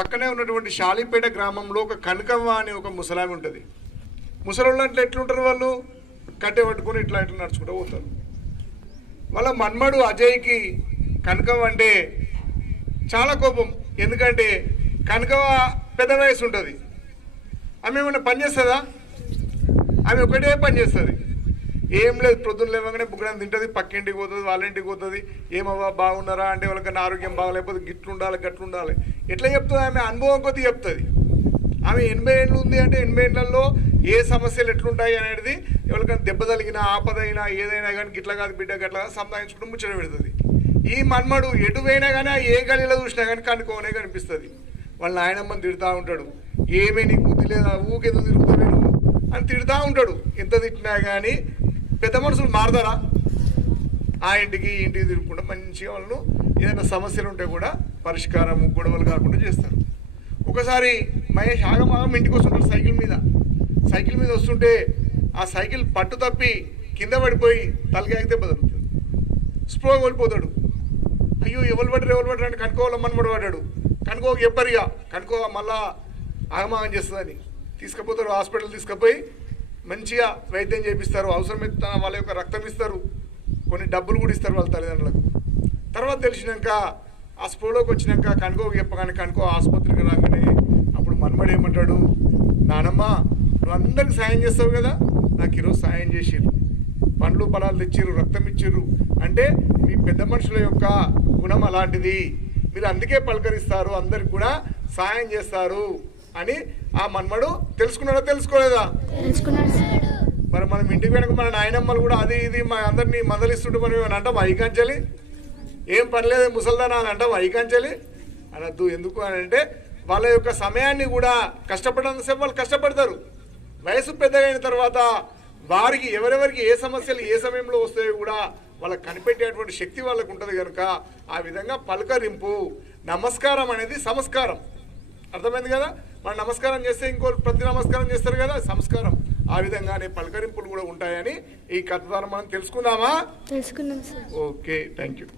పక్కనే ఉన్నటువంటి షాలిపేట గ్రామంలో ఒక కనకవ్వ అని ఒక ముసలామి ఉంటుంది. ముసలోళ్ళు అంటే ఎట్లుంటారు, వాళ్ళు కట్టె పట్టుకొని ఇట్లా ఇట్లా నడుచుకుంటూ పోతారు. వాళ్ళ మన్మడు అజయ్కి కనకవ్వ అంటే చాలా కోపం. ఎందుకంటే కనకవ్వ పెద్ద వయసు ఉంటుంది, ఆమె ఏమన్నా పని చేస్తుందా? ఆమె ఒకటే పని చేస్తుంది, ఏం లేదు. ప్రొద్దున లేవగానే బుగ్గడం తింటుంది, పక్కింటికి పోతుంది, వాళ్ళ ఇంటికి పోతుంది. ఏమవ్వా బాగున్నారా అంటే వాళ్ళకన్నా ఆరోగ్యం బాగలేకపోతే గిట్లుండాలి గట్లుండాలి ఎట్లా చెప్తుంది? ఆమె అనుభవం కొద్ది చెప్తుంది. ఆమె 80 ఏళ్ళు ఉంది అంటే 80 ఏళ్లలో ఏ సమస్యలు ఎట్లుంటాయి అనేది ఎవరికైనా దెబ్బ తగిలినా ఆపదైనా ఏదైనా కానీ గిట్ల కాదు బిడ్డ గట్లా సంపాదించుకుంటూ ముచ్చట పెడుతుంది. ఈ మన్మడు ఎటు పోయినా కానీ ఏ గలిలో చూసినా కానీ కనుకోనే కనిపిస్తుంది. వాళ్ళ నాయనమ్మని తిడుతూ ఉంటాడు, ఏమే నీకు బుద్ధి లేదా, ఊకెందుకు తిరుగుతావే నువ్వు అని తిడుతూ ఉంటాడు. ఎంత తిట్టినా కానీ పెద్ద మనుషులు మారతారా? ఆ ఇంటికి ఈ ఇంటికి తిరుగుకుండా మంచిగా వాళ్ళను ఏదైనా సమస్యలు ఉంటే కూడా పరిష్కారం గొడవలు కాకుండా చేస్తారు. ఒకసారి మహేష్ ఆగమాగం ఇంటికి వస్తుంటాడు సైకిల్ మీద వస్తుంటే ఆ సైకిల్ పట్టు తప్పి కింద పడిపోయి తలకాయకి దెబ్బ తగులుతుంది. స్ప్రో కోల్పోతాడు. అయ్యో ఎవరు పడ్డారు అంటే కనుక్కోవాలమ్మని పడ్డాడు. కనుక్కోక చెప్పరిగా కనుక్కో మళ్ళా ఆగమాగం చేస్తుందని తీసుకుపోతారు. హాస్పిటల్ తీసుకుపోయి మంచిగా వైద్యం చేపిస్తారు. అవసరమైతే వాళ్ళ యొక్క రక్తం ఇస్తారు, కొన్ని డబ్బులు కూడా ఇస్తారు వాళ్ళ తల్లిదండ్రులకు. తర్వాత తెలిసినాక ఆ స్పోలోకి వచ్చినాక కనుకోక చెప్పగానే కనుకో ఆసుపత్రికి రాగానే అప్పుడు మన్మడు ఏమంటాడు, నానమ్మ నువ్వు అందరికి సాయం చేస్తావు కదా, నాకు ఈరోజు సాయం చేసిర్రు, పండ్లు పొలాలు తెచ్చిర్రు, రక్తం ఇచ్చిర్రు అంటే మీ పెద్ద మనుషుల యొక్క గుణం అలాంటిది, మీరు అందుకే పలకరిస్తారు, అందరికి కూడా సాయం చేస్తారు అని ఆ మన్మడు తెలుసుకున్నాడా తెలుసుకోలేదా? మరి మనం ఇంటికి వెనక మన నాయనమ్మలు కూడా అది ఇది మా అందరినీ మందలిస్తుంటే మనం ఏమని అంటాం ఐకాంచలి, ఏం పనిలేదు ముసల్దానా అని అంటాం ఐకాంచలి అనద్దు. ఎందుకు అని అంటే వాళ్ళ యొక్క సమయాన్ని కూడా కష్టపడేంతసేపు వాళ్ళు కష్టపడతారు. వయసు పెద్దగా అయిన తర్వాత వారికి ఎవరెవరికి ఏ సమస్యలు ఏ సమయంలో వస్తాయో కూడా వాళ్ళకి కనిపెట్టేటువంటి శక్తి వాళ్ళకు ఉంటుంది కనుక ఆ విధంగా పలకరింపు నమస్కారం అనేది సంస్కారం. అర్థమైంది కదా? మనం నమస్కారం చేస్తే ఇంకో ప్రతి నమస్కారం చేస్తారు కదా సంస్కారం. ఆ విధంగానే పలకరింపులు కూడా ఉంటాయని ఈ కథ ద్వారా మనం తెలుసుకుందామా? తెలుసుకున్నాం సార్. Okay, thank you.